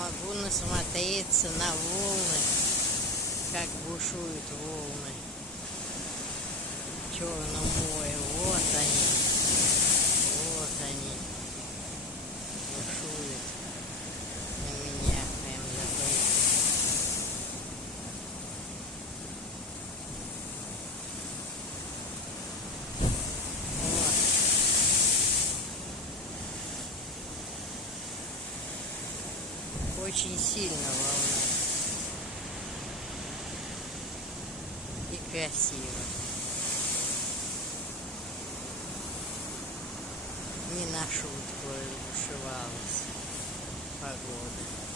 могу насмотреться на волны, как бушуют волны в Черном море. Вот они бушуют на меня прям запрыгнуть. Очень сильно волна и красиво. Не на шутку разбушевалась погода.